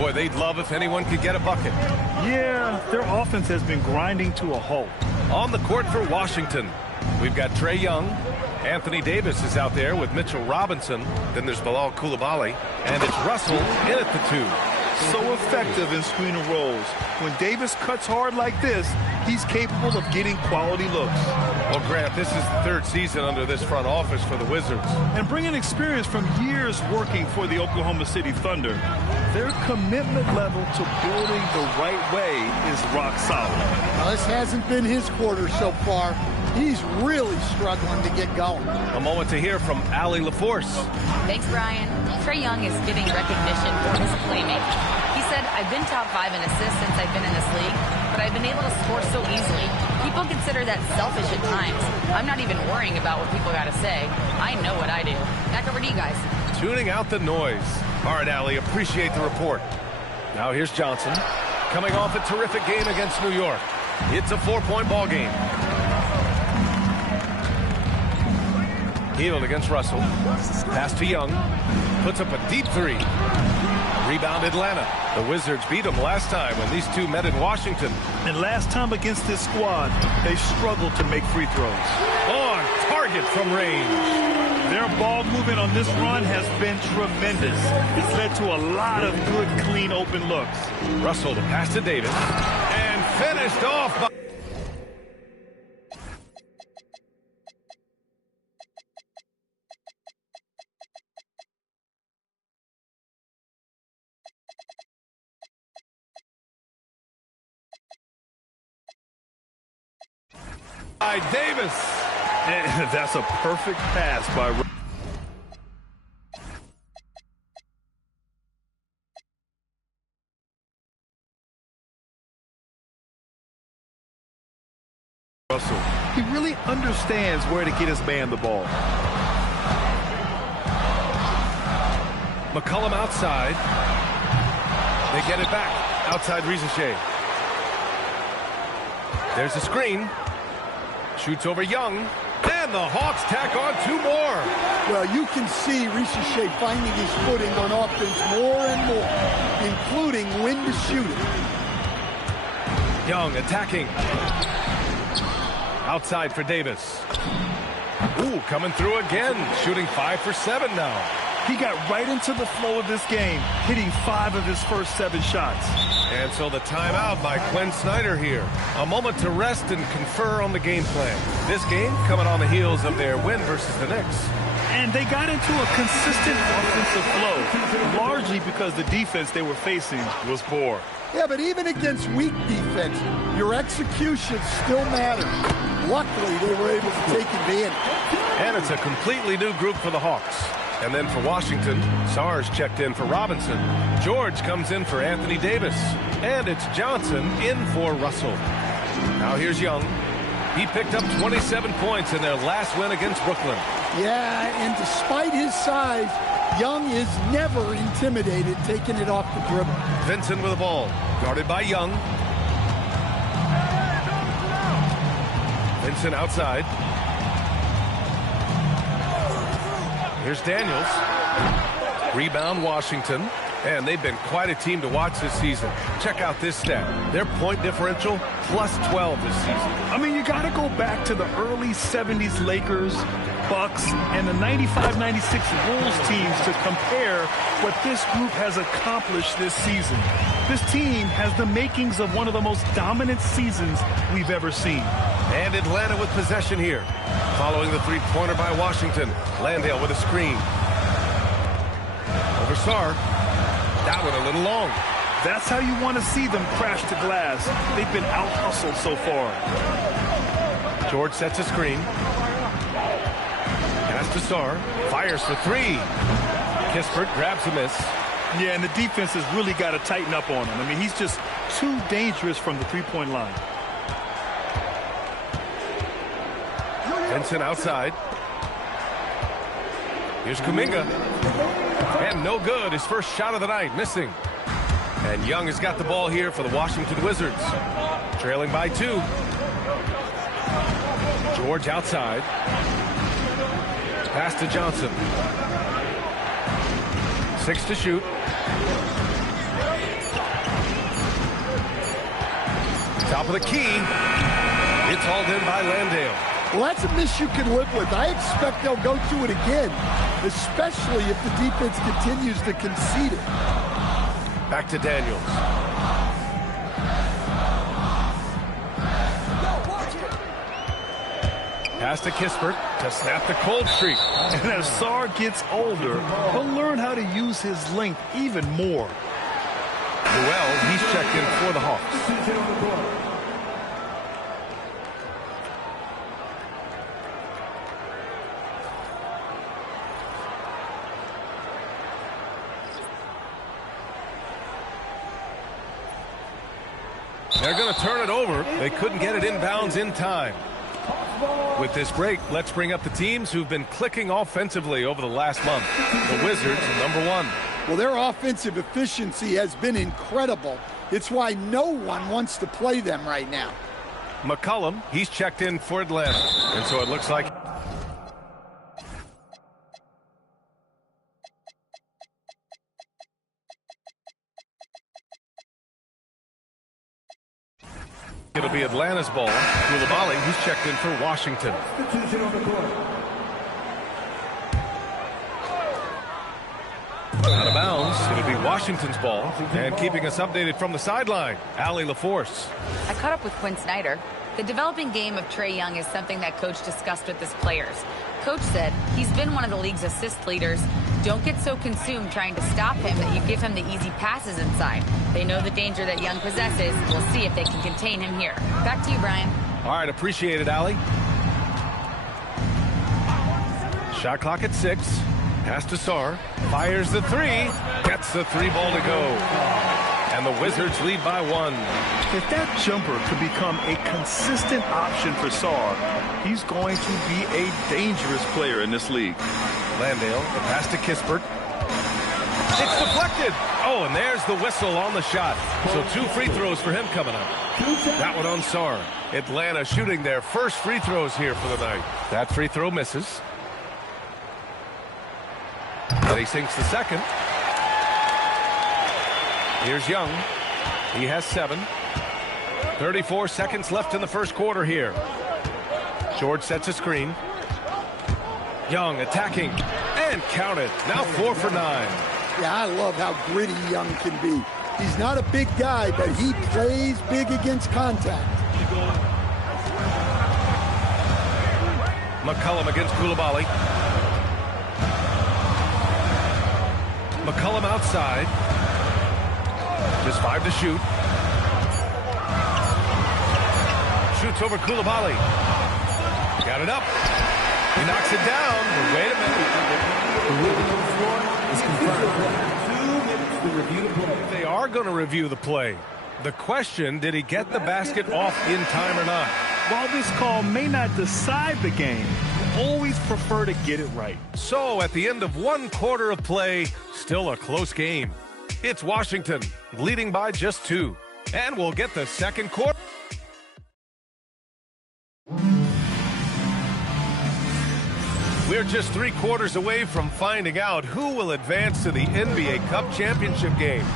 Boy, they'd love if anyone could get a bucket. Yeah, their offense has been grinding to a halt. On the court for Washington, we've got Trae Young. Anthony Davis is out there with Mitchell Robinson. Then there's Bilal Coulibaly. And it's Russell in at the 2. So effective in screen and rolls. When Davis cuts hard like this, he's capable of getting quality looks. Well, Grant, this is the 3rd season under this front office for the Wizards. And bringing experience from years working for the Oklahoma City Thunder, their commitment level to building the right way is rock solid. Now, this hasn't been his quarter so far. He's really struggling to get going. A moment to hear from Allie LaForce. Thanks, Brian. Trae Young is getting recognition for his playmaking. He said, I've been top 5 in assists since I've been in this league, but I've been able to score so easily. People consider that selfish at times. I'm not even worrying about what people got to say. I know what I do. Back over to you guys. Tuning out the noise. All right, Allie, appreciate the report. Now here's Johnson, coming off a terrific game against New York. It's a 4-point ball game. Healed against Russell. Pass to Young. Puts up a deep 3. Rebound Atlanta. The Wizards beat them last time when these two met in Washington. And last time against this squad, they struggled to make free throws. On target from range. Their ball movement on this run has been tremendous. It's led to a lot of good, clean, open looks. Russell to pass to Davis. And finished off by... Davis. And that's a perfect pass by Russell. He really understands where to get his man the ball. McCollum outside. They get it back. Outside Rizachet. There's a screen. Shoots over Young. And the Hawks tack on 2 more. Well, you can see Rizachet finding his footing on offense more and more, including when to shoot it. Young attacking. Outside for Davis. Ooh, coming through again. Shooting 5 for 7 now. He got right into the flow of this game, hitting 5 of his first 7 shots. And so the timeout by Quinn Snyder here. A moment to rest and confer on the game plan. This game coming on the heels of their win versus the Knicks. And they got into a consistent offensive flow, largely because the defense they were facing was poor. Yeah, but even against weak defense, your execution still matters. Luckily, they were able to take advantage. And it's a completely new group for the Hawks. And then for Washington, Sars checked in for Robinson. George comes in for Anthony Davis. And it's Johnson in for Russell. Now here's Young. He picked up 27 points in their last win against Brooklyn. Yeah, and despite his size, Young is never intimidated taking it off the dribble. Vincent with the ball. Guarded by Young. Vincent outside. Here's Daniels. Rebound Washington. And they've been quite a team to watch this season. Check out this stat. Their point differential plus 12 this season. I mean, you got to go back to the early 70s Lakers, Bucks, and the 95-96 Bulls teams to compare what this group has accomplished this season. This team has the makings of one of the most dominant seasons we've ever seen. And Atlanta with possession here. Following the three-pointer by Washington. Landale with a screen. Over Sarr. That one a little long. That's how you want to see them crash to glass. They've been out-hustled so far. George sets a screen. Pass to Sarr. Fires for 3. Kispert grabs a miss. Yeah, and the defense has really got to tighten up on him. I mean, he's just too dangerous from the three-point line. Vincent outside. Here's Kuminga. And no good. His first shot of the night, missing. And Young has got the ball here for the Washington Wizards. Trailing by 2. George outside. Pass to Johnson. 6 to shoot. Top of the key. It's hauled in by Landale. Well, that's a miss you can live with. I expect they'll go to it again, especially if the defense continues to concede it. Back to Daniels. Pass to Kispert to snap the cold streak. And as Sarr gets older, he'll learn how to use his length even more. Noel, he's checked in for the Hawks. They're going to turn it over. They couldn't get it inbounds in time. With this break, let's bring up the teams who've been clicking offensively over the last month. The Wizards, number one. Well, their offensive efficiency has been incredible. It's why no one wants to play them right now. McCollum, he's checked in for Atlanta. And so it looks like it'll be Atlanta's ball. Koulibaly, he's checked in for Washington. Out of bounds, it'll be Washington's ball. And keeping us updated from the sideline, Allie LaForce. I caught up with Quinn Snyder. The developing game of Trae Young is something that Coach discussed with his players. Coach said he's been one of the league's assist leaders. Don't get so consumed trying to stop him that you give him the easy passes inside. They know the danger that Young possesses. We'll see if they can contain him here. Back to you, Brian. All right, appreciate it, Allie. Shot clock at 6. Pass to Sarr. Fires the three. Gets the three ball to go. And the Wizards lead by 1. If that jumper could become a consistent option for Sarr, he's going to be a dangerous player in this league. Landale, the pass to Kispert. It's deflected. Oh, and there's the whistle on the shot. So 2 free throws for him coming up. That one on Sarr. Atlanta shooting their first free throws here for the night. That free throw misses. And he sinks the second. Here's Young. He has 7. 34 seconds left in the first quarter here. George sets a screen. Young attacking and counted. Now 4 for 9. Yeah, I love how gritty Young can be. He's not a big guy, but he plays big against contact. McCollum against Koulibaly. McCollum outside. Just 5 to shoot. Shoots over Koulibaly. Got it up. He knocks it down. But wait a minute. They are going to review the play. The question, did he get the basket off in time or not? While this call may not decide the game, always prefer to get it right. So at the end of 1 quarter of play, still a close game. It's Washington leading by just 2. And we'll get the second quarter. We're just 3 quarters away from finding out who will advance to the NBA Cup championship game.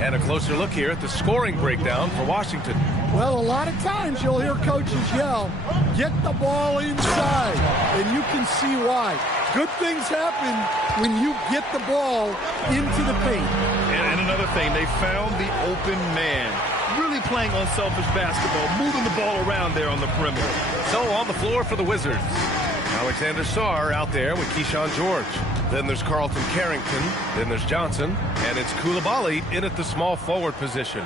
And a closer look here at the scoring breakdown for Washington. Well, a lot of times you'll hear coaches yell, get the ball inside, and you can see why. Good things happen when you get the ball into the paint. And another thing, they found the open man. Really playing unselfish basketball, moving the ball around there on the perimeter. So on the floor for the Wizards, Alexander Sarr out there with Keyshawn George. Then there's Carlton Carrington. Then there's Johnson. And it's Koulibaly in at the small forward position.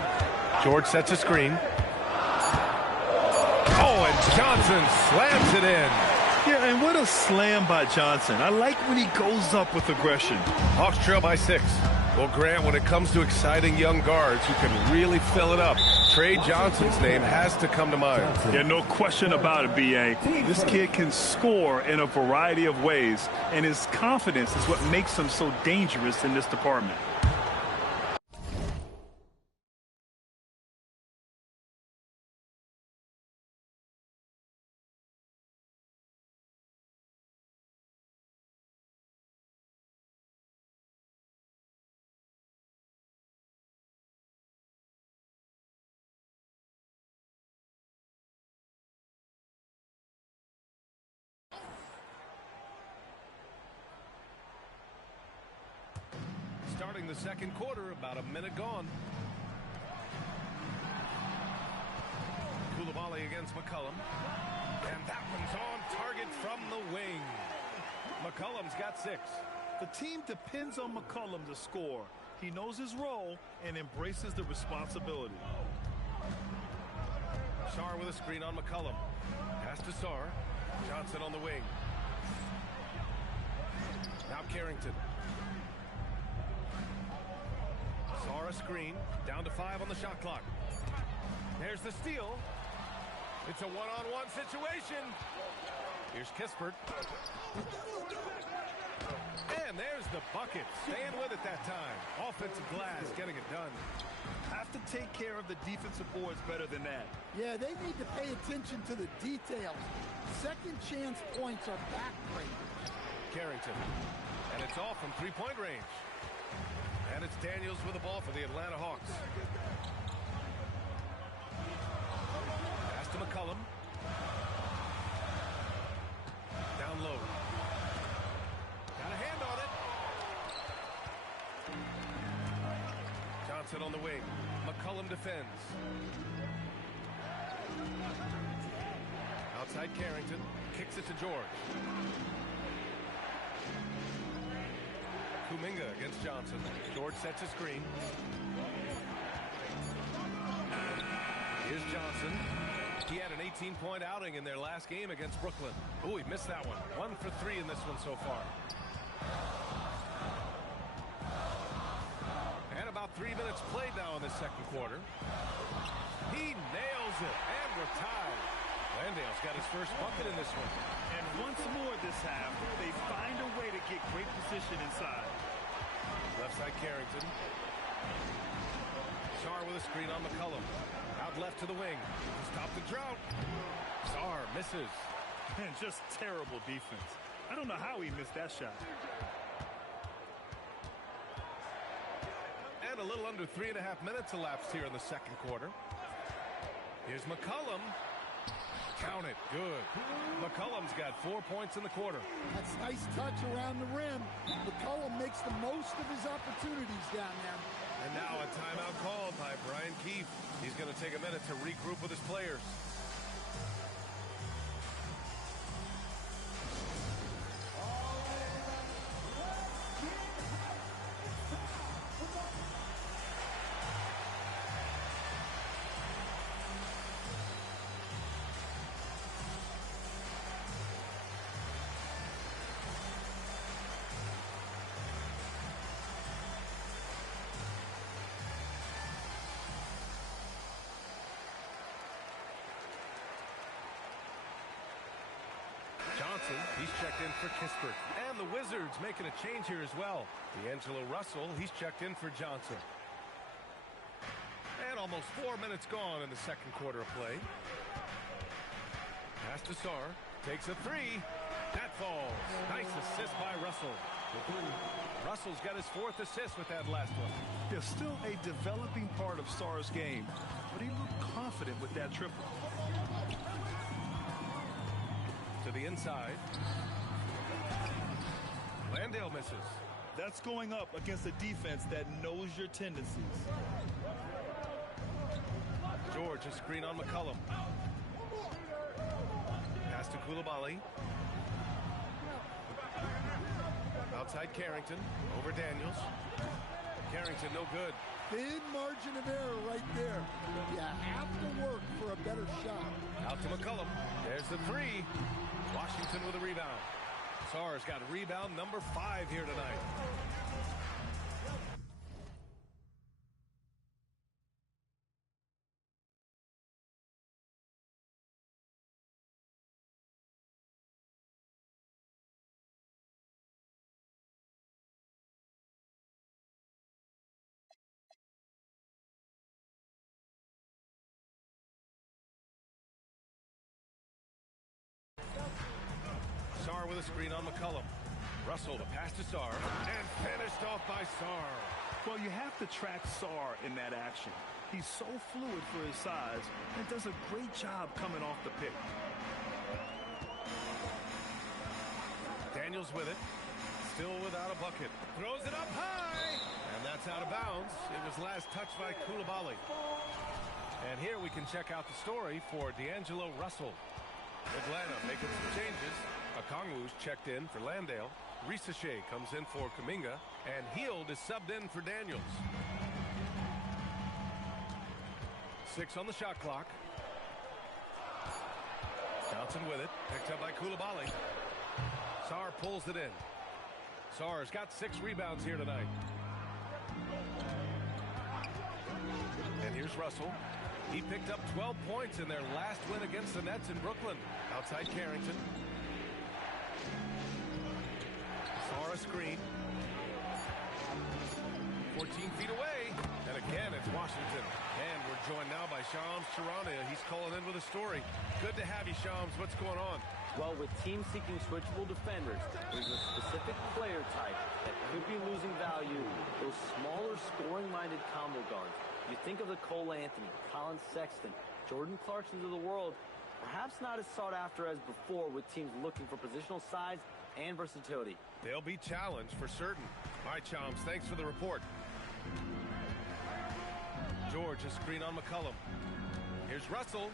George sets a screen. Oh, and Johnson slams it in. Yeah, and what a slam by Johnson. I like when he goes up with aggression. Hawks trail by 6. Well, Grant, when it comes to exciting young guards who can really fill it up, Trae Johnson's name has to come to mind. Yeah, no question about it, B.A. This kid can score in a variety of ways, and his confidence is what makes him so dangerous in this department. Starting the second quarter, about a minute gone. Koulibaly against McCollum. And that one's on target from the wing. McCollum's got 6. The team depends on McCollum to score. He knows his role and embraces the responsibility. Sarr with a screen on McCollum. Pass to Sarr. Johnson on the wing. Now Carrington. Sarr a screen. Down to 5 on the shot clock. There's the steal. It's a one-on-one situation. Here's Kispert. And there's the bucket. Staying with it that time. Offensive glass getting it done. Have to take care of the defensive boards better than that. Yeah, they need to pay attention to the details. Second chance points are backbreakers. Carrington. And it's off from three-point range. And it's Daniels with the ball for the Atlanta Hawks. Pass to McCollum. Down low. Got a hand on it. Johnson on the wing. McCollum defends. Outside Carrington. Kicks it to George. Kuminga against Johnson. George sets a screen. Here's Johnson. He had an 18-point outing in their last game against Brooklyn. Oh, he missed that one. 1 for 3 in this one so far. And about 3 minutes played now in the second quarter. He nails it, and we're tied. Landale's got his first bucket in this one. And once more this half, they find a way to get great position inside. Left side Carrington. Sarr with a screen on McCollum. Out left to the wing. Stop the drought. Sarr misses. And just terrible defense. I don't know how he missed that shot. And a little under 3.5 minutes elapsed here in the second quarter. Here's McCollum. Count it. Good. McCollum's got 4 points in the quarter. That's a nice touch around the rim. McCollum makes the most of his opportunities down there. And now a timeout called by Brian Keefe. He's going to take a minute to regroup with his players. Johnson, he's checked in for Kispert. And the Wizards making a change here as well. D'Angelo Russell, he's checked in for Johnson. And almost 4 minutes gone in the second quarter of play. Pass to Sarr. Takes a three. That falls. Nice assist by Russell. Russell's got his 4th assist with that last one. There's still a developing part of Sarr's game, but he looked confident with that triple. To the inside. Landale misses. That's going up against a defense that knows your tendencies. George, a screen on McCollum. Pass to Koulibaly. Outside Carrington. Over Daniels. Carrington, no good. Thin margin of error right there. You have to work for a better shot. Out to McCollum. There's the three. Washington with a rebound. Sarr's got rebound number 5 here tonight. Sarr with a screen on McCollum. Russell, the pass to Sarr, and finished off by Sarr. Well, you have to track Sarr in that action. He's so fluid for his size and does a great job coming off the pick. Daniels with it. Still without a bucket. Throws it up high. And that's out of bounds. It was last touched by Coulibaly. And here we can check out the story for D'Angelo Russell. Atlanta making some changes. Okongwu's checked in for Landale. Risache comes in for Kuminga. And Hield is subbed in for Daniels. 6 on the shot clock. Johnson with it. Picked up by Coulibaly. Sarr pulls it in. Sarr's got 6 rebounds here tonight. And here's Russell. He picked up 12 points in their last win against the Nets in Brooklyn. Outside Carrington. Sarr a screen. 14 feet away. And again, it's Washington. And we're joined now by Shams Charania. He's calling in with a story. Good to have you, Shams. What's going on? Well, with teams seeking switchable defenders, there's a specific player type that could be losing value. Those smaller, scoring-minded combo guards. You think of the Cole Anthony, Colin Sexton, Jordan Clarksons of the world, perhaps not as sought after as before with teams looking for positional size and versatility. They'll be challenged for certain. All right, Shams, thanks for the report. George, a screen on McCollum. Here's Russell.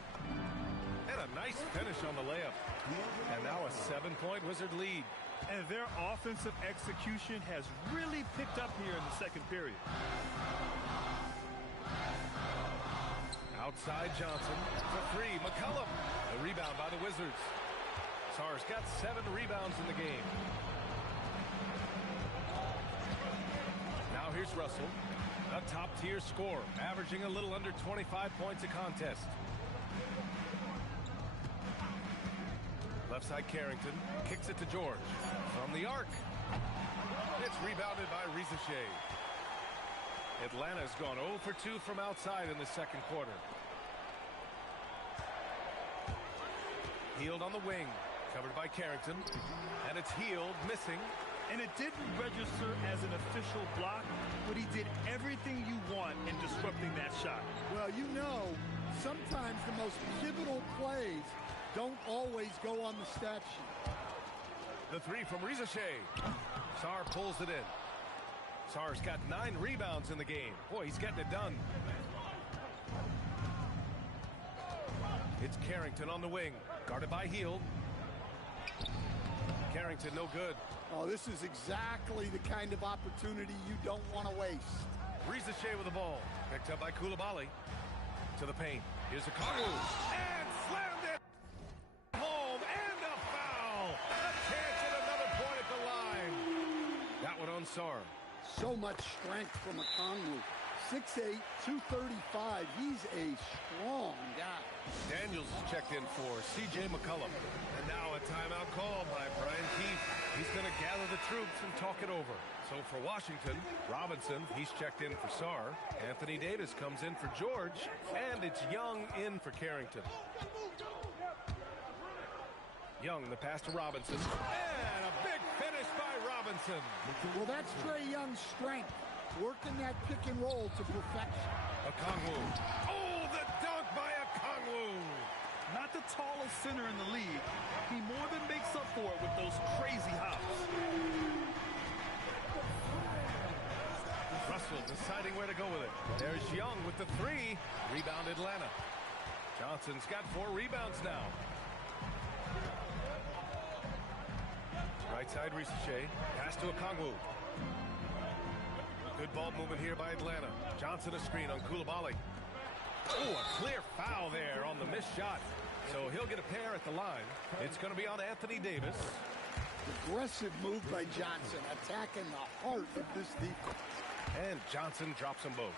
And a nice finish on the layup. And now a 7-point Wizard lead. And their offensive execution has really picked up here in the second period. Outside Johnson for 3. McCollum. A rebound by the Wizards. Sarr's got 7 rebounds in the game. Now here's Russell. A top-tier scorer, averaging a little under 25 points a contest. Left side Carrington kicks it to George. From the arc. It's rebounded by Risache. Atlanta's gone 0 for 2 from outside in the second quarter. Hield on the wing. Covered by Carrington. And it's Hield missing. And it didn't register as an official block, but he did everything you want in disrupting that shot. Well, you know, sometimes the most pivotal plays don't always go on the stat sheet. The 3 from Risache. Sarr pulls it in. Sarr's got 9 rebounds in the game. Boy, he's getting it done. It's Carrington on the wing. Guarded by Hield. Carrington no good. Oh, this is exactly the kind of opportunity you don't want to waste. Risache with the ball. Picked up by Coulibaly. To the paint. Here's Okongwu. And slammed it home. And a foul. A chance at another point at the line. That one on Sarr. So much strength from Okongwu. 6'8", 235. He's a strong guy. Daniels is checked in for C.J. McCollum. And now a timeout called by Brian Keefe. He's going to gather the troops and talk it over. So for Washington, Robinson, he's checked in for Sarr. Anthony Davis comes in for George. And it's Young in for Carrington. Young, the pass to Robinson. And a big finish by Robinson. Well, that's Trae Young's strength. Working that pick and roll to perfection. Okongwu. Oh, the dunk by Okongwu. Not the tallest center in the league. He more than makes up for it with those crazy hops. Russell deciding where to go with it. There's Young with the 3. Rebound Atlanta. Johnson's got 4 rebounds now. Right side Risache. Pass to Okongwu. Good ball movement here by Atlanta. Johnson a screen on Coulibaly. Oh, a clear foul there on the missed shot. So he'll get a pair at the line. It's going to be on Anthony Davis. Aggressive move by Johnson, attacking the heart of this defense. And Johnson drops them both.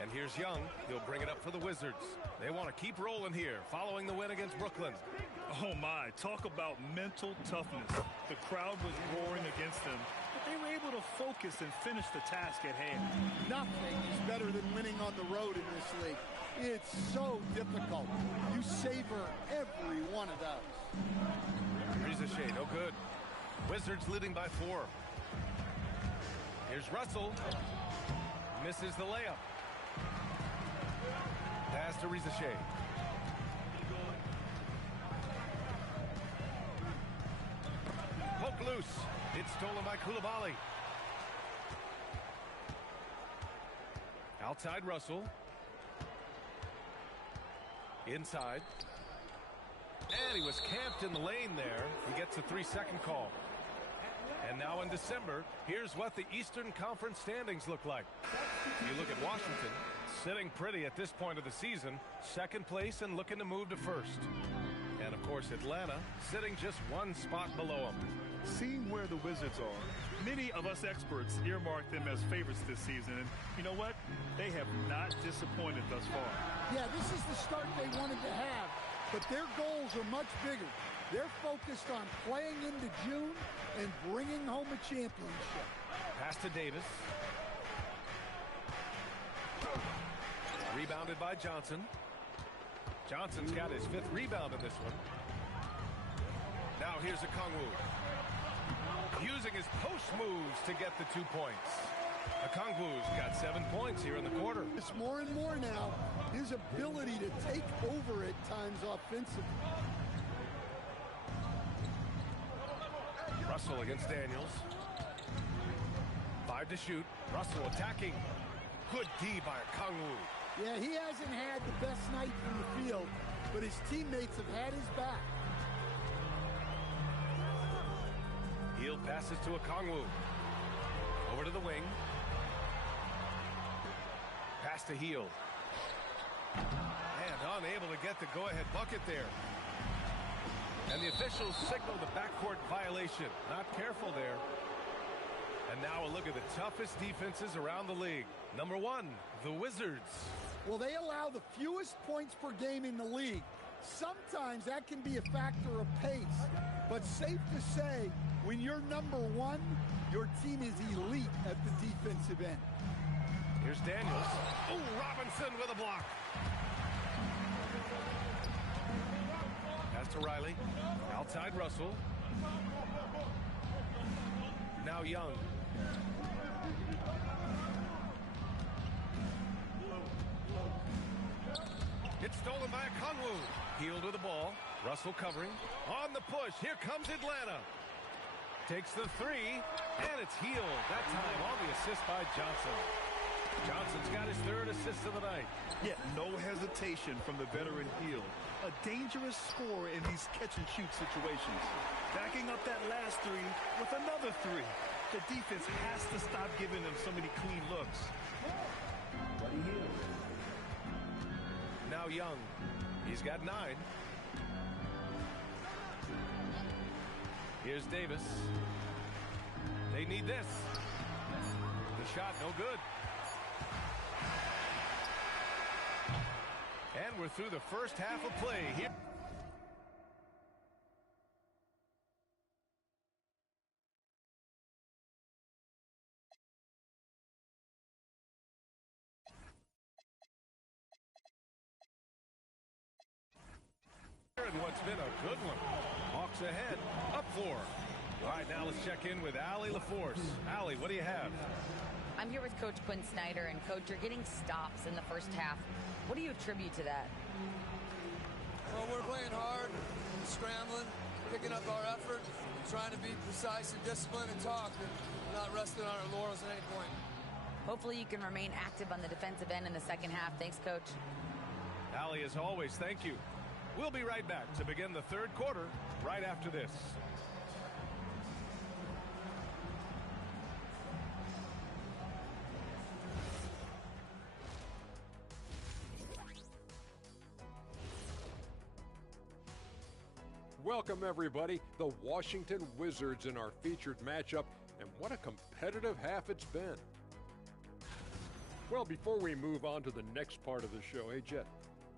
And here's Young. He'll bring it up for the Wizards. They want to keep rolling here, following the win against Brooklyn. Oh, my. Talk about mental toughness. The crowd was roaring against them, but they were able to focus and finish the task at hand. Nothing is better than winning on the road in this league. It's so difficult. You savor every one of those. Risache, no good. Wizards leading by 4. Here's Russell. Misses the layup. Pass to Risache. loose. It's stolen by Koulibaly. Outside Russell. Inside. And he was camped in the lane there. He gets a 3-second call. And now in December, here's what the Eastern Conference standings look like. You look at Washington, sitting pretty at this point of the season, second place and looking to move to first. And, of course, Atlanta sitting just one spot below them. Seeing where the Wizards are, many of us experts earmarked them as favorites this season. And you know what? They have not disappointed thus far. Yeah, this is the start they wanted to have, but their goals are much bigger. They're focused on playing into June and bringing home a championship. Pass to Davis. Rebounded by Johnson. Johnson's got his 5th rebound in this one. Now here's Okongwu. Using his post moves to get the 2 points. Okongwu's got 7 points here in the quarter. It's more and more now his ability to take over at times offensively. Russell against Daniels. 5 to shoot. Russell attacking. Good D by Okongwu. Yeah, he hasn't had the best night in the field, but his teammates have had his back. Hield passes to Okongwu. Over to the wing. Pass to Hield. And unable to get the go-ahead bucket there. And the officials signal the backcourt violation. Not careful there. And now a look at the toughest defenses around the league. Number 1, the Wizards. Well, they allow the fewest points per game in the league. Sometimes that can be a factor of pace. But safe to say, when you're number 1, your team is elite at the defensive end. Here's Daniels. Oh, Robinson with a block. Pass to Riley. Outside Russell. Now Young. It's stolen by Okongwu. Hield with the ball. Russell covering. On the push. Here comes Atlanta. Takes the 3. And it's Hield. That time on the assist by Johnson. Johnson's got his 3rd assist of the night. Yeah, no hesitation from the veteran Hield. A dangerous scorer in these catch-and-shoot situations. Backing up that last 3 with another 3. The defense has to stop giving them so many clean looks. Now Young. He's got 9. Here's Davis. They need this. The shot no good. And we're through the first half of play here. And what's been a good one. Hawks ahead. Up 4. All right, now let's check in with Allie LaForce. Allie, what do you have? I'm here with Coach Quinn Snyder, and Coach, you're getting stops in the first half. What do you attribute to that? Well, we're playing hard, scrambling, picking up our effort, trying to be precise and disciplined and talk, and not resting on our laurels at any point. Hopefully you can remain active on the defensive end in the second half. Thanks, Coach. Allie, as always, thank you. We'll be right back to begin the 3rd quarter right after this. Welcome, everybody. The Washington Wizards in our featured matchup, and what a competitive half it's been. Well, before we move on to the next part of the show, hey, Jet,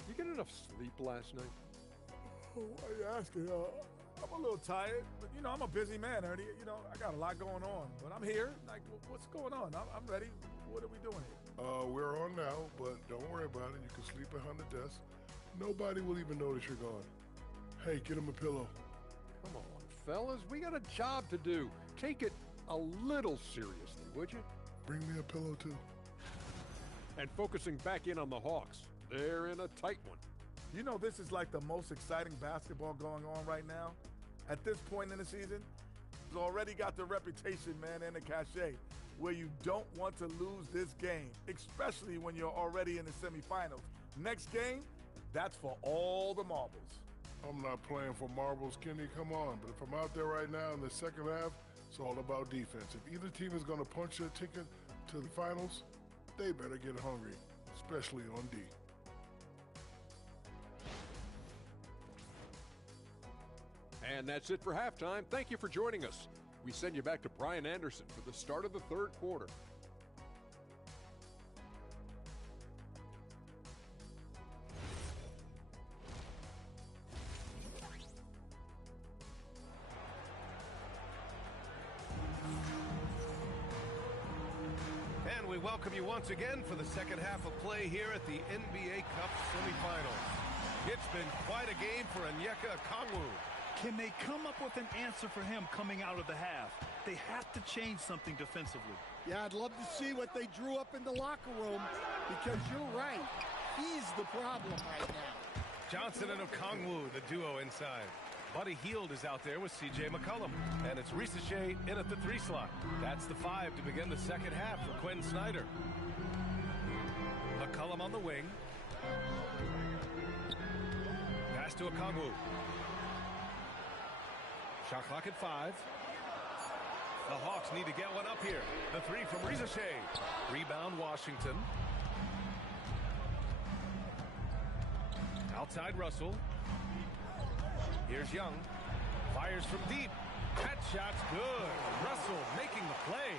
you get enough sleep last night? Oh, why are you asking? I'm a little tired, but, you know, I'm a busy man, Ernie. You know, I got a lot going on, but I'm here. Like, what's going on? I'm ready. What are we doing here? We're on now, but don't worry about it. You can sleep behind the desk. Nobody will even notice you're gone. Hey, get him a pillow. Come on, fellas. We got a job to do. Take it a little seriously, would you? Bring me a pillow, too. And focusing back in on the Hawks. They're in a tight one. You know, this is like the most exciting basketball going on right now. At this point in the season, has already got the reputation, man, and the cachet where you don't want to lose this game, especially when you're already in the semifinals. Next game, that's for all the marbles. I'm not playing for marbles, Kenny, come on. But if I'm out there right now in the second half, it's all about defense. If either team is going to punch their ticket to the finals, they better get hungry, especially on D. And that's it for halftime. Thank you for joining us. We send you back to Brian Anderson for the start of the third quarter. And we welcome you once again for the second half of play here at the NBA Cup semifinals. It's been quite a game for Onyeka Okongwu. Can they come up with an answer for him coming out of the half? They have to change something defensively. Yeah, I'd love to see what they drew up in the locker room because you're right. He's the problem right now. Johnson and Okongwu, the duo inside. Buddy Hield is out there with C.J. McCollum. And it's Risacher in at the 3 slot. That's the 5 to begin the second half for Quinn Snyder. McCollum on the wing. Pass to Okongwu. Shot clock at 5. The Hawks need to get one up here. The 3 from Risacher. Rebound Washington. Outside Russell. Here's Young. Fires from deep. That shot's good. Russell making the play.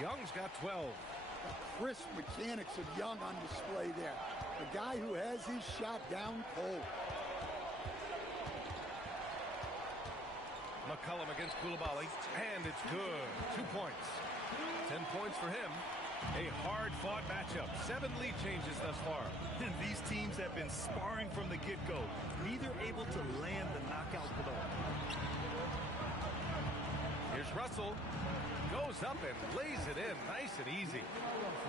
Young's got 12. The crisp mechanics of Young on display there. A guy who has his shot down cold. McCollum against Coulibaly, and it's good. 2 points. 10 points for him. A hard-fought matchup. 7 lead changes thus far. And these teams have been sparring from the get-go, neither able to land the knockout blow. Here's Russell. Goes up and lays it in nice and easy.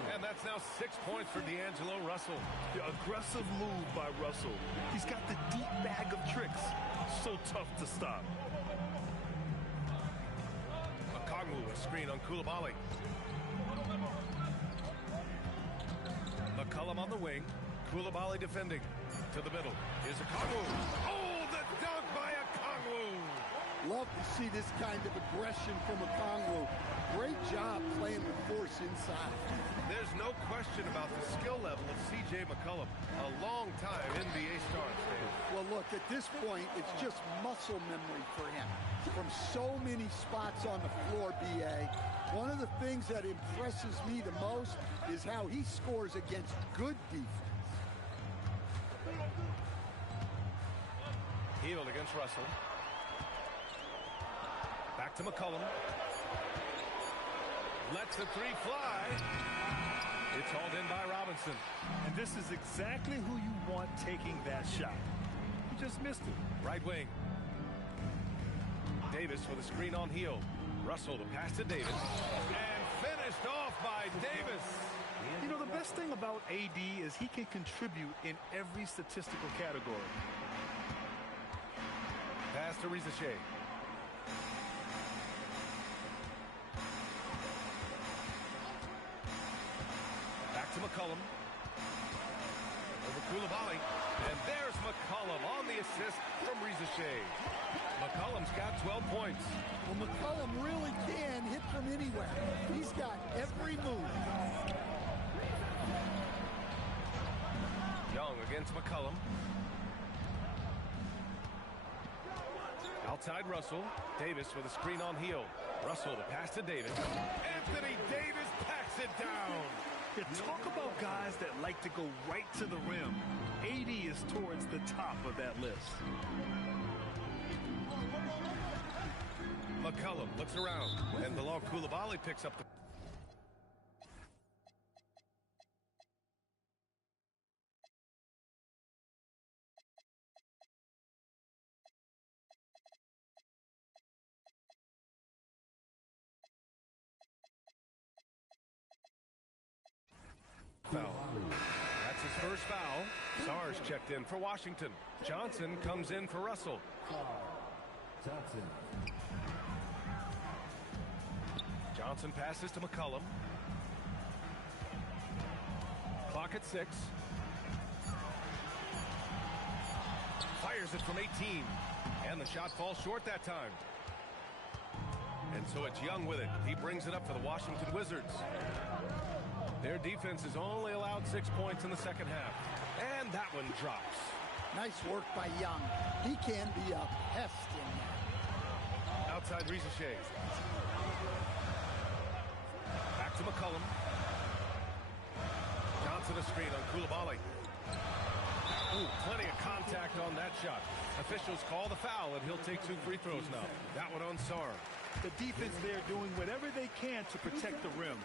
And that's now 6 points for D'Angelo Russell. The aggressive move by Russell. He's got the deep bag of tricks. So tough to stop. Okongwu, a screen on Coulibaly. McCollum on the wing. Coulibaly defending. To the middle. Here's Okongwu. Oh, the dunk by Okongwu. Love to see this kind of aggression from Okongwu. Great job playing the force inside. There's no question about the skill level of C.J. McCollum. A long-time NBA star. Well, look, at this point, it's just muscle memory for him. From so many spots on the floor, B.A., one of the things that impresses me the most is how he scores against good defense. Hield against Russell. Back to McCollum. Lets the 3 fly. It's hauled in by Robinson. And this is exactly who you want taking that shot. He just missed it. Right wing. Davis with a screen on Hield. Russell the pass to Davis. And finished off by Davis. You know, the best thing about AD is he can contribute in every statistical category. Pass to Risacher. Back to McCollum. Over Coulibaly. And there's McCollum on the assist from Risacher. McCollum's got 12 points. Well, McCollum really can hit from anywhere. He's got every move. Young against McCollum. Outside Russell. Davis with a screen on Hield. Russell the pass to Davis. Anthony Davis packs it down. Yeah, talk about guys that like to go right to the rim. AD is towards the top of that list. McCollum looks around, and Bilal Coulibaly picks up the... foul. That's his first foul. Sarge checked in for Washington. Johnson comes in for Russell. Johnson. Johnson passes to McCollum. Clock at 6. Fires it from 18. And the shot falls short that time. And so it's Young with it. He brings it up for the Washington Wizards. Their defense has only allowed 6 points in the second half. And that one drops. Nice work by Young. He can be a pest in there. Outside Rizachet. Back to McCollum. Johnson a screen on Coulibaly. Ooh, plenty of contact on that shot. Officials call the foul, and he'll take 2 free throws now. That one on Sarr. The defense there doing whatever they can to protect the rim.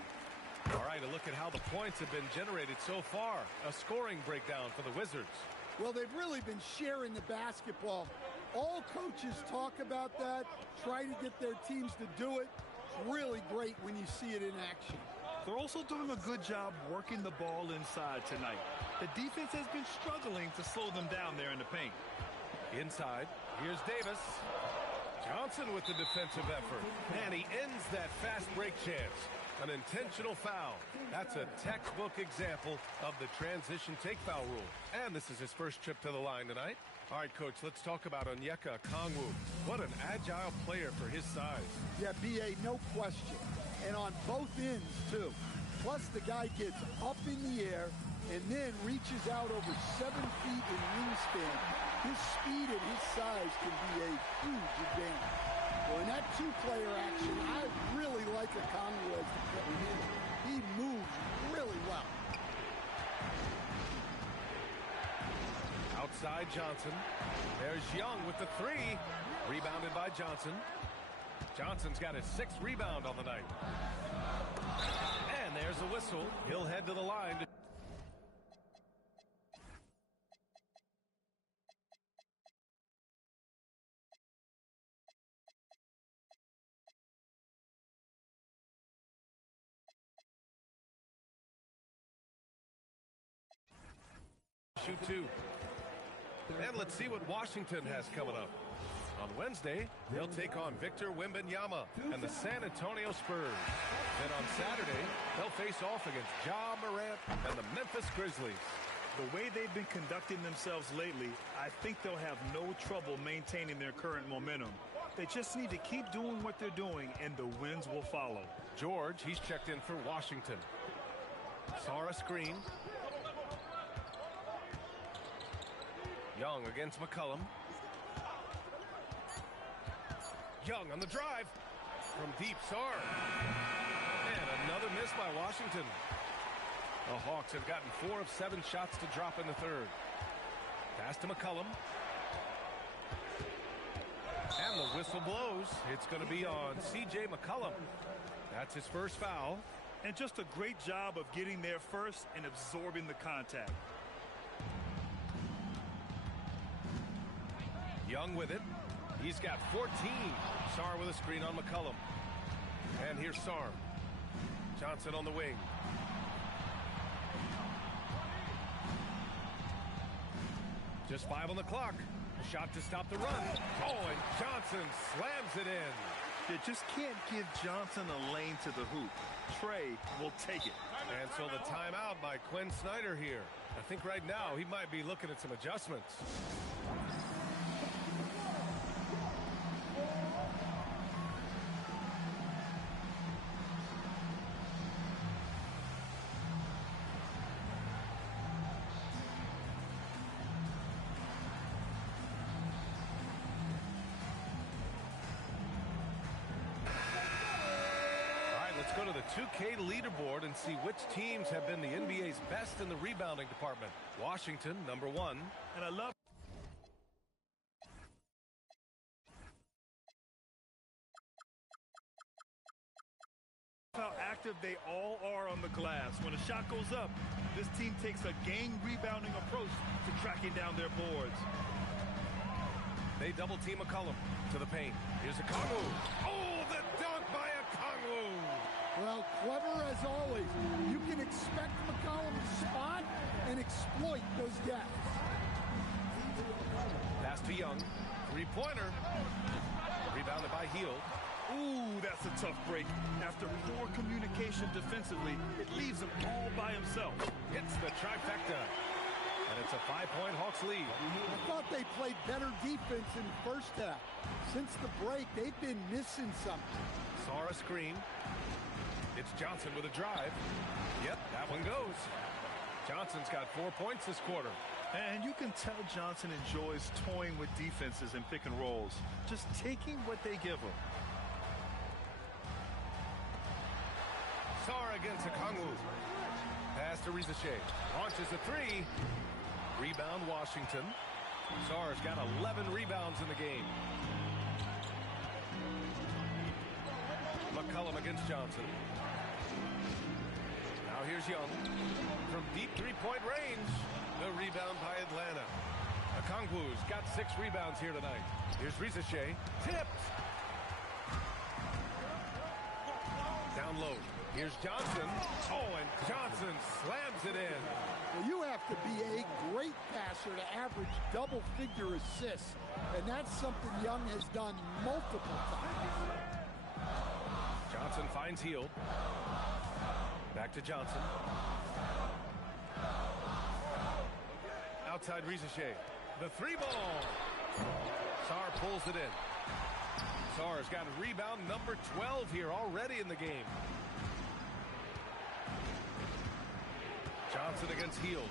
All right, a look at how the points have been generated so far. A scoring breakdown for the Wizards. Well, they've really been sharing the basketball. All coaches talk about that, try to get their teams to do it. It's really great when you see it in action. They're also doing a good job working the ball inside tonight. The defense has been struggling to slow them down there in the paint. Inside, here's Davis. Johnson with the defensive effort. And he ends that fast break chance. An intentional foul. That's a textbook example of the transition take foul rule. And this is his first trip to the line tonight. All right, Coach, let's talk about Onyeka Okongwu. What an agile player for his size. Yeah, B.A., no question. And on both ends, too. Plus, the guy gets up in the air and then reaches out over 7 feet in wingspan. His speed and his size can be a huge advantage. Well, in that 2-player action, I really like Okongwu as the player. He moves really well. Outside Johnson. There's Young with the 3. Rebounded by Johnson. Johnson's got his 6th rebound on the night. And there's a whistle. He'll head to the line. Shoot 2. And let's see what Washington has coming up. On Wednesday, they'll take on Victor Wembanyama and the San Antonio Spurs. Then on Saturday, they'll face off against Ja Morant and the Memphis Grizzlies. The way they've been conducting themselves lately, I think they'll have no trouble maintaining their current momentum. They just need to keep doing what they're doing, and the wins will follow. George, he's checked in for Washington. Sarr screen. Young against McCollum. Young on the drive from deep. Sarr. And another miss by Washington. The Hawks have gotten 4 of 7 shots to drop in the third. Pass to McCollum. And the whistle blows. It's going to be on C.J. McCollum. That's his first foul. And just a great job of getting there first and absorbing the contact. Young with it. He's got 14. Sarr with a screen on McCollum. And here's Sarr. Johnson on the wing. Just 5 on the clock. A shot to stop the run. Oh, and Johnson slams it in. You just can't give Johnson a lane to the hoop. Trey will take it. And so the timeout by Quinn Snyder here. I think right now he might be looking at some adjustments. Go to the 2K leaderboard and see which teams have been the NBA's best in the rebounding department. Washington, number 1. And I love how active they all are on the glass. When a shot goes up, this team takes a game rebounding approach to tracking down their boards. They double team McCollum to the paint. Here's Okongwu. Oh, the dunk by Okongwu. Well, clever as always. You can expect McCollum to spot and exploit those gaps. Pass to Young. 3-pointer. Rebounded by Hield. Ooh, that's a tough break. After poor communication defensively, it leaves him all by himself. Hits the trifecta. And it's a 5-point Hawks lead. I thought they played better defense in the first half. Since the break, they've been missing something. Sara screen. It's Johnson with a drive. Yep, that one goes. Johnson's got 4 points this quarter. And you can tell Johnson enjoys toying with defenses and pick and rolls, just taking what they give him. Sara against Okongwu. Pass to Rizashe. Launches a three. Rebound Washington. Sara's got 11 rebounds in the game. McCollum against Johnson. Now here's Young. From deep three-point range. The rebound by Atlanta. Okongwu's got 6 rebounds here tonight. Here's Rizashe. Tipped. Down low. Here's Johnson. Oh, and Johnson slams it in. Well, you have to be a great passer to average double-figure assists, and that's something Young has done multiple times. Johnson finds Hield. Back to Johnson. Outside Rizashe. The three ball. Sar pulls it in. Sar's got rebound number 12 here already in the game. Johnson against Hield.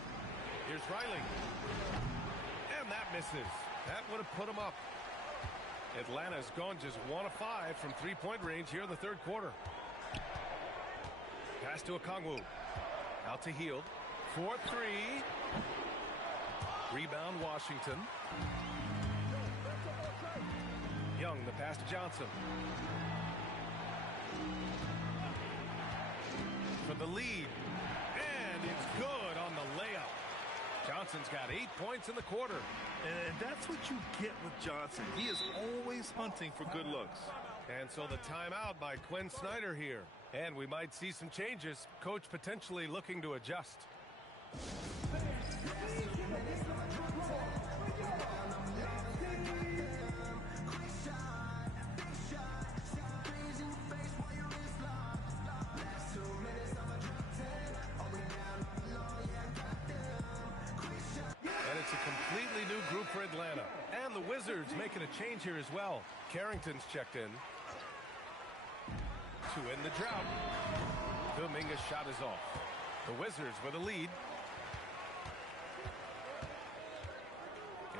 Here's Riley. And that misses. That would have put him up. Atlanta's gone just 1 of 5 from three-point range here in the third quarter. Pass to Okongwu. Out to Hield. 4-3. Rebound Washington. Young, the pass to Johnson. For the lead. And it's good on the layup. Johnson's got 8 points in the quarter. And that's what you get with Johnson. He is always hunting for good looks. And so the timeout by Quinn Snyder here. And we might see some changes. Coach potentially looking to adjust. And it's a completely new group for Atlanta. And the Wizards making a change here as well. Carrington's checked in. To end the drought. Dominguez's shot is off. The Wizards with a lead.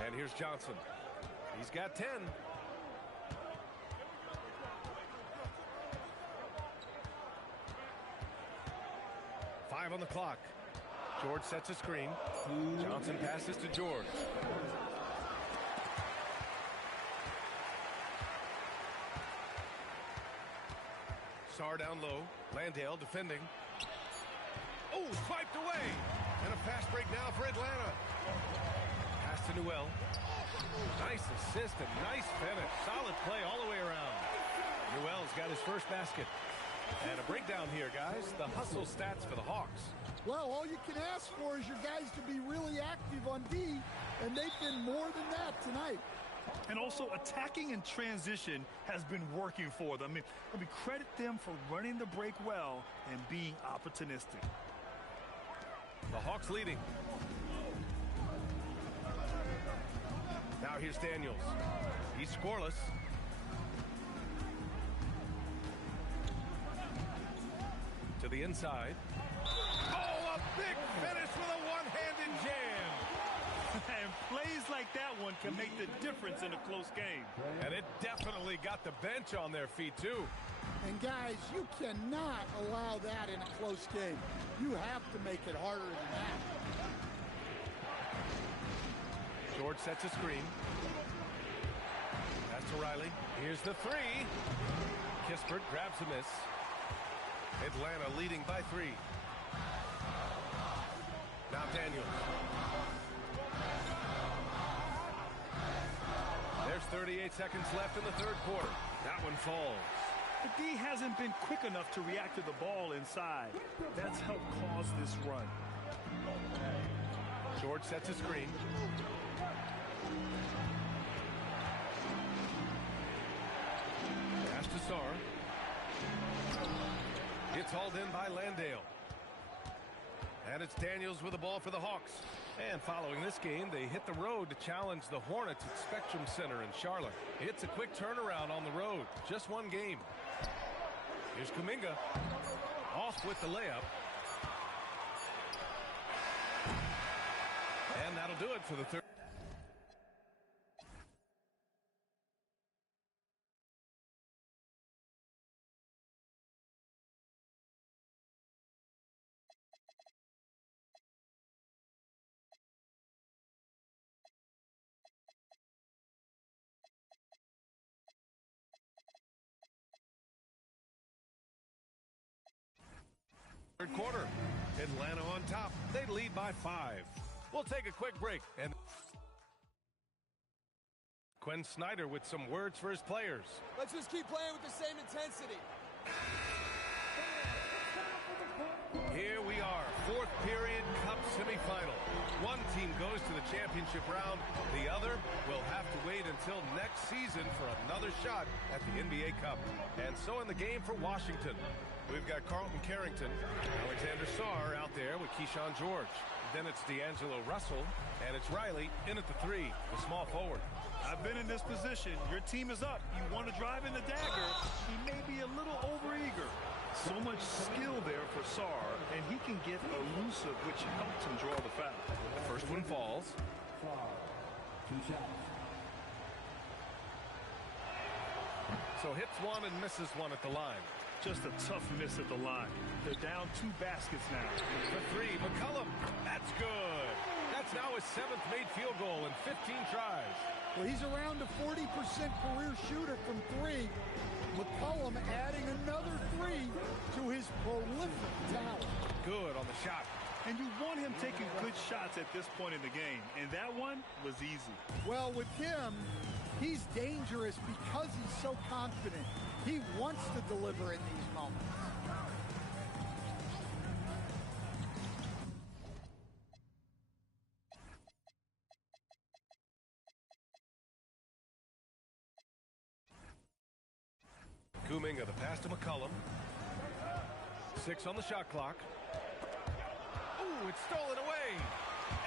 And here's Johnson. He's got 10. Five on the clock. George sets a screen. Johnson passes to George. Sar down low. Landale defending. Oh, swiped away. And a fast break now for Atlanta. Pass to Newell. Nice assist and nice finish. Solid play all the way around. Newell's got his first basket. And a breakdown here, guys. The hustle stats for the Hawks. Well, all you can ask for is your guys to be really active on D, and they've been more than that tonight. And also, attacking in transition has been working for them. I mean, credit them for running the break well and being opportunistic. The Hawks leading. Now here's Daniels. He's scoreless. To the inside. Oh, a big finish with a one-handed jam. And plays like that one can make the difference in a close game. And it definitely got the bench on their feet, too. And, guys, you cannot allow that in a close game. You have to make it harder than that. George sets a screen. Pass to Riley. Here's the three. Kispert grabs a miss. Atlanta leading by 3. Now Daniels. There's 38 seconds left in the third quarter. That one falls. The D hasn't been quick enough to react to the ball inside. That's helped cause this run. George sets a screen. Pass to Sar. It's hauled in by Landale. And it's Daniels with the ball for the Hawks. And following this game, they hit the road to challenge the Hornets at Spectrum Center in Charlotte. It's a quick turnaround on the road. Just one game. Here's Kuminga. Off with the layup. And that'll do it for the third. Third quarter. Atlanta on top. They lead by 5. We'll take a quick break. And Quinn Snyder with some words for his players. Let's just keep playing with the same intensity. Here we are, fourth period Cup semifinal. One team goes to the championship round. The other will have to wait until next season for another shot at the NBA Cup. And so in the game for Washington, we've got Carlton Carrington, Alexander Sarr out there with Keyshawn George. Then it's D'Angelo Russell, and it's Riley in at the 3, the small forward. I've been in this position. Your team is up. You want to drive in the dagger. He may be a little overeager. So much skill there for Sarr, and he can get elusive, which helps him draw the foul. The first one falls. So hits one and misses one at the line. Just a tough miss at the line. They're down 2 baskets now. For 3, McCollum. That's good. That's now his 7th made field goal in 15 tries. Well, he's around a 40% career shooter from 3. McCollum adding another 3 to his prolific talent. Good on the shot. And you want him taking good shots at this point in the game, and that one was easy. Well, with him, he's dangerous because he's so confident. He wants to deliver in these moments. Kuminga, the pass to McCollum. 6 on the shot clock. Ooh, it's stolen away.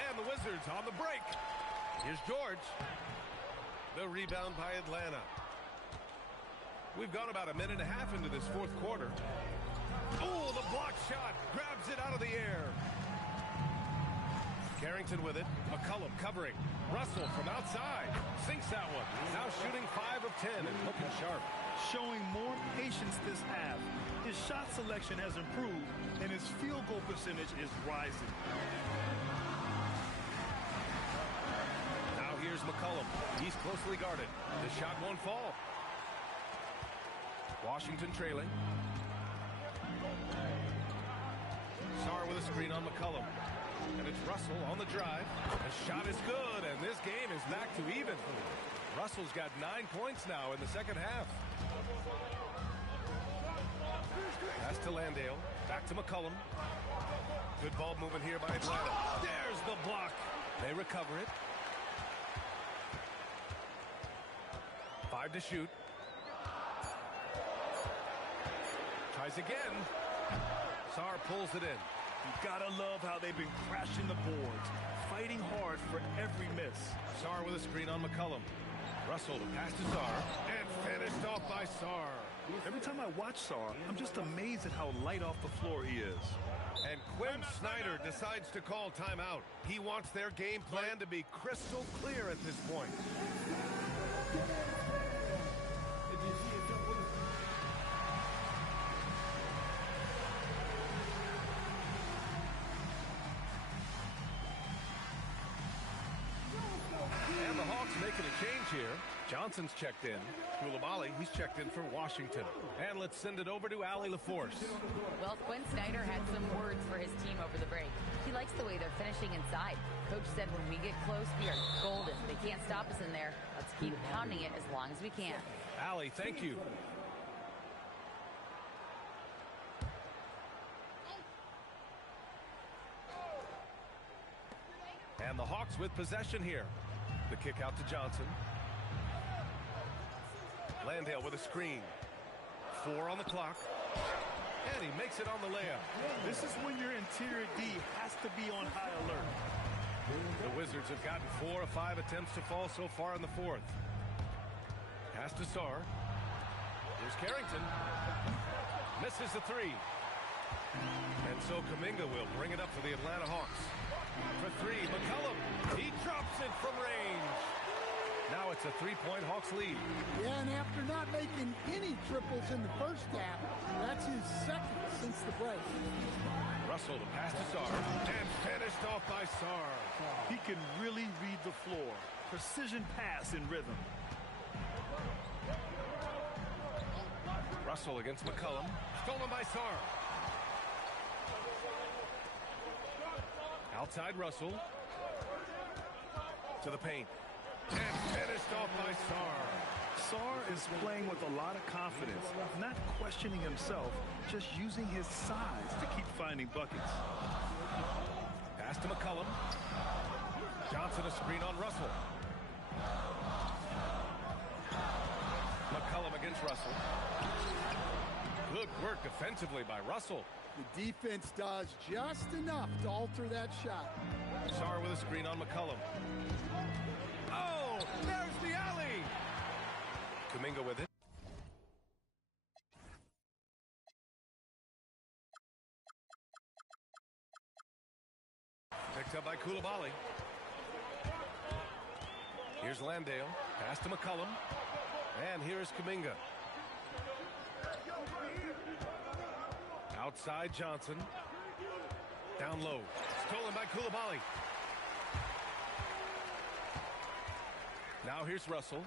And the Wizards on the break. Here's George. The rebound by Atlanta. We've gone about a minute and a half into this fourth quarter. Ooh, the block shot. Grabs it out of the air. Carrington with it. McCollum covering. Russell from outside. Sinks that one. Now shooting 5 of 10 and looking sharp. Showing more patience this half. His shot selection has improved, and his field goal percentage is rising. Now here's McCollum. He's closely guarded. The shot won't fall. Washington trailing. Sarr with a screen on McCollum. And it's Russell on the drive. The shot is good, and this game is back to even. Russell's got 9 points now in the second half. Pass to Landale. Back to McCollum. Good ball movement here by Atlanta. There's the block. They recover it. 5 to shoot. Tries again. Sarr pulls it in. You gotta love how they've been crashing the boards, fighting hard for every miss. Sarr with a screen on McCollum. Russell to pass to Sarr, and finished off by Sarr. Every time I watch Sarr, I'm just amazed at how light off the floor he is. And Quinn Snyder decides to call timeout. He wants their game plan to be crystal clear at this point. And the Hawks making a change here. Johnson's checked in. Koulibaly, he's checked in for Washington. And let's send it over to Allie LaForce. Well, Quinn Snyder had some words for his team over the break. He likes the way they're finishing inside. Coach said when we get close, we are golden. They can't stop us in there. Let's keep pounding it as long as we can. Allie, thank you. And the Hawks with possession here. The kick out to Johnson. Landale with a screen. 4 on the clock. And he makes it on the layup. This is when your interior D has to be on high alert. The Wizards have gotten 4 of 5 attempts to fall so far in the fourth. Pass to Sarr. Here's Carrington. Misses the three. And so Kuminga will bring it up for the Atlanta Hawks. For three, McCollum. He drops it from range. Now it's a 3-point Hawks lead. Yeah, and after not making any triples in the first half, that's his second since the break. Russell to pass to Sarr. And finished off by Sarr. He can really read the floor. Precision pass in rhythm. Russell against McCollum. Stolen by Sarr. Outside Russell. To the paint. And finished off by Sarr. Sarr is playing with a lot of confidence, not questioning himself, just using his size to keep finding buckets. Pass to McCollum. Johnson a screen on Russell. McCollum against Russell. Good work defensively by Russell. The defense does just enough to alter that shot. Sarr with a screen on McCollum. Oh, there's the alley. Kuminga with it. Picked up by Koulibaly. Here's Landale. Pass to McCollum. And here's Kuminga. Outside Johnson. Down low. Stolen by Koulibaly. Now here's Russell.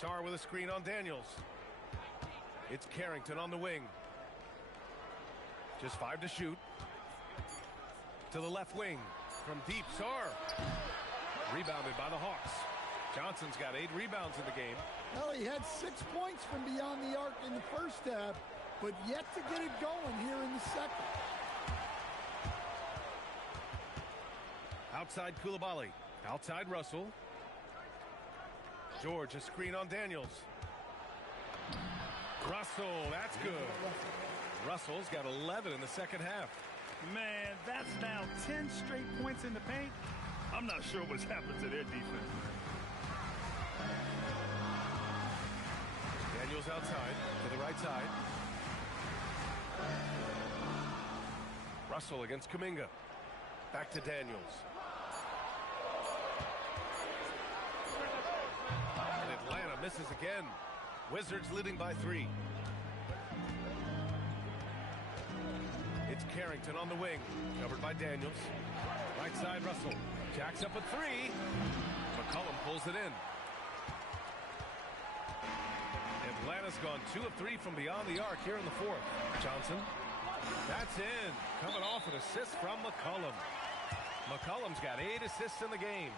Sarr with a screen on Daniels. It's Carrington on the wing. Just 5 to shoot. To the left wing. From deep, Sarr. Rebounded by the Hawks. Johnson's got 8 rebounds in the game. Well, he had 6 points from beyond the arc in the first half, but yet to get it going here in the second. Outside Koulibaly. Outside Russell. George a screen on Daniels. Russell, that's good. Russell's got 11 in the second half. Man, that's now 10 straight points in the paint. I'm not sure what's happened to their defense. Daniels outside to the right side. Russell against Kuminga. Back to Daniels. And Atlanta misses again. Wizards leading by 3. It's Carrington on the wing. Covered by Daniels. Right side Russell. Jacks up a 3. McCollum pulls it in. Atlanta's gone 2 of 3 from beyond the arc here in the fourth. Johnson. That's in. Coming off an assist from McCollum. McCollum's got 8 assists in the game.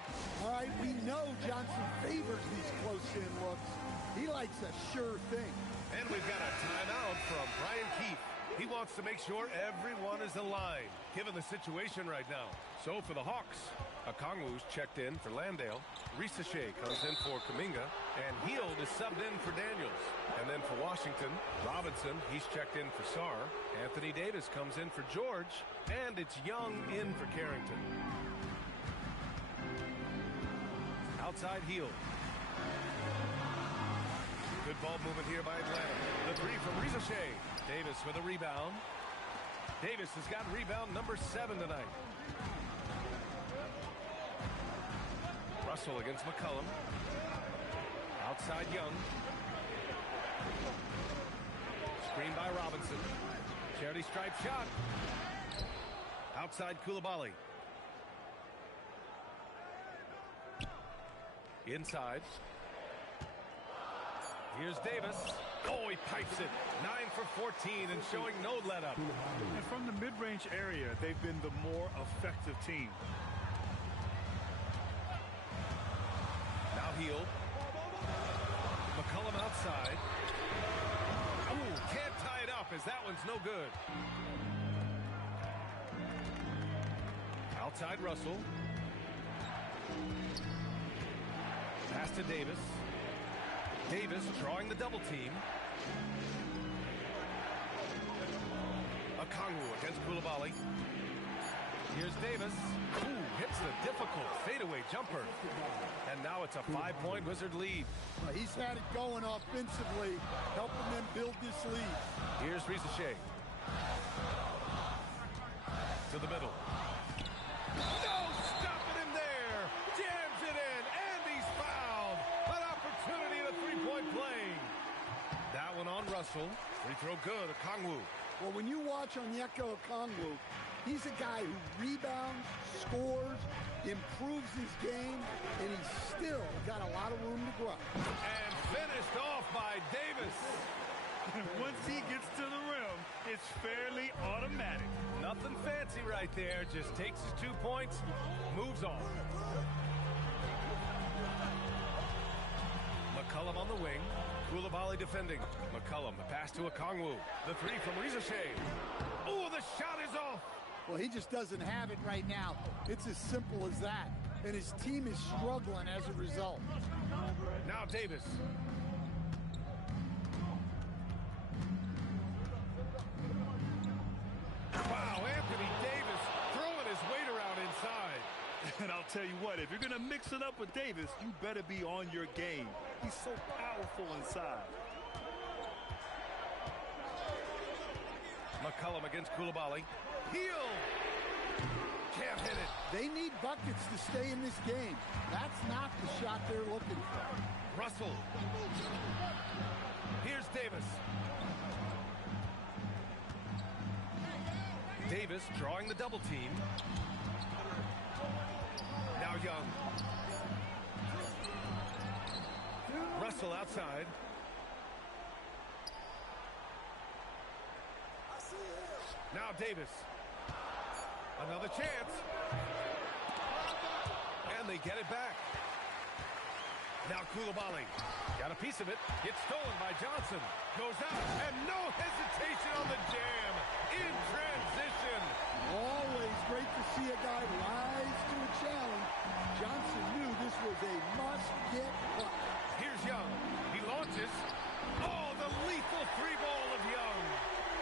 All right, we know Johnson favors these close-in looks. He likes a sure thing. And we've got a timeout from Brian Keefe. He wants to make sure everyone is aligned, given the situation right now. So for the Hawks, Okongwu's checked in for Landale. Risache comes in for Kuminga. And Hield is subbed in for Daniels. And then for Washington, Robinson, he's checked in for Sarr. Anthony Davis comes in for George. And it's Young in for Carrington. Outside Hield. Good ball movement here by Atlanta. The 3 from Risache. Davis with a rebound. Davis has got rebound number 7 tonight. Russell against McCollum. Outside Young. Screen by Robinson. Charity stripe shot. Outside Koulibaly. Inside. Here's Davis. Oh, he pipes it. 9 for 14 and showing no let-up. And from the mid-range area, they've been the more effective team. Now Hield. McCollum outside. Ooh, can't tie it up as that one's no good. Outside Russell. Pass to Davis. Davis drawing the double team. Okongwu against Koulibaly. Here's Davis. Ooh, hits the difficult fadeaway jumper. And now it's a 5-point Wizard lead. He's had it going offensively, helping them build this lead. Here's Rizachet. To the middle. No stopping him there. Jams it in, and he's fouled. An opportunity at a three-point play. That one on Russell. Free throw good. Okongwu. Well, when you watch Onyeka Okongwu, he's a guy who rebounds, scores, improves his game, and he's still got a lot of room to grow. And finished off by Davis. Once he gets to the rim, it's fairly automatic. Nothing fancy right there. Just takes his 2 points, moves on. McCollum on the wing. Koulibaly defending. McCollum, the pass to Okongwu. The three from Rizachet. Oh, the shot is off. Well, he just doesn't have it right now. It's as simple as that. And his team is struggling as a result. Now Davis. Wow, Anthony Davis throwing his weight around inside. And I'll tell you what, if you're going to mix it up with Davis, you better be on your game. He's so powerful inside. McCollum against Koulibaly. Heel! Can't hit it. They need buckets to stay in this game. That's not the shot they're looking for. Russell. Here's Davis. Davis drawing the double team. Now Young. Russell outside. Now Davis. Another chance. And they get it back. Now Koulibaly. Got a piece of it. Gets stolen by Johnson. Goes out. And no hesitation on the jam. In transition. Always great to see a guy rise to a challenge. Johnson knew this was a must-get bucket. Here's Young. He launches. Oh, the lethal three ball of Young.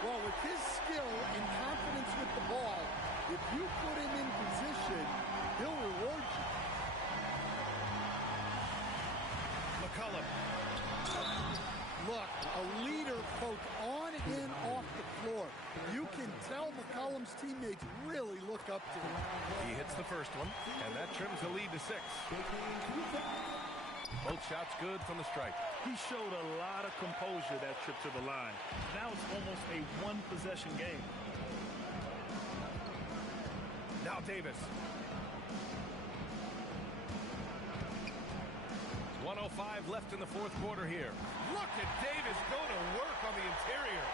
Well, with his skill and confidence with the ball, if you put him in position, he'll reward you. McCollum. Look, a leader both on and off the floor. You can tell McCollum's teammates really look up to him. He hits the first one, and that trims the lead to 6. Both shots good from the strike. He showed a lot of composure that trip to the line. Now it's almost a one-possession game. Now Davis. 1:05 left in the fourth quarter here. Look at Davis go to work on the interior.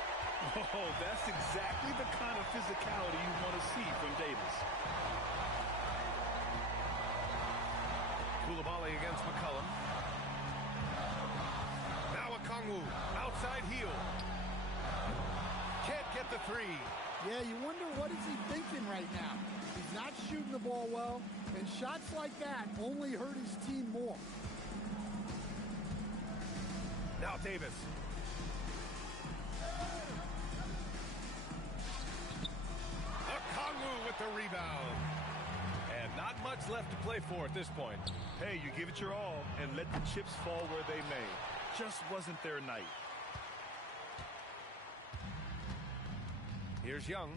Oh, that's exactly the kind of physicality you want to see from Davis. Koulibaly against McCollum. Now Okongwu, outside heel. Can't get the three. Yeah, you wonder what is he thinking right now. He's not shooting the ball well, and shots like that only hurt his team more. Now Davis. Okongwu with the rebound. And not much left to play for at this point. Hey, you give it your all and let the chips fall where they may. Just wasn't their night. Here's Young.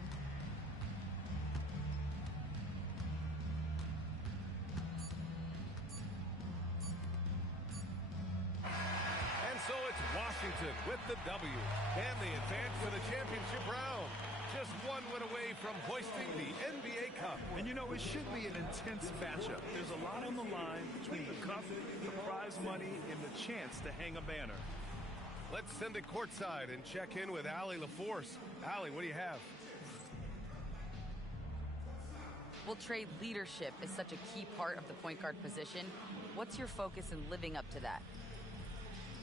And so it's Washington with the W. And they advance to the championship round. Just one win away from hoisting the NBA Cup. And you know, it should be an intense matchup. There's a lot on the line between the cup, the prize money, and the chance to hang a banner. Let's send it courtside and check in with Allie LaForce. Allie, what do you have? Well, Trey, leadership is such a key part of the point guard position. What's your focus in living up to that?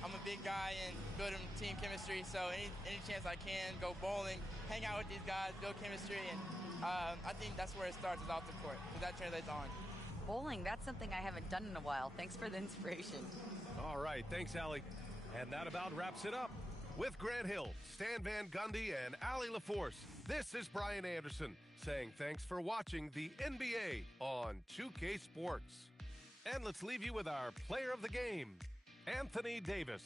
I'm a big guy and building team chemistry, so any chance I can, go bowling, hang out with these guys, build chemistry, and I think that's where it starts, is off the court, because that translates on. Bowling, that's something I haven't done in a while. Thanks for the inspiration. All right, thanks, Allie. And that about wraps it up. With Grant Hill, Stan Van Gundy, and Allie LaForce, this is Brian Anderson saying thanks for watching the NBA on 2K Sports. And let's leave you with our player of the game, Anthony Davis.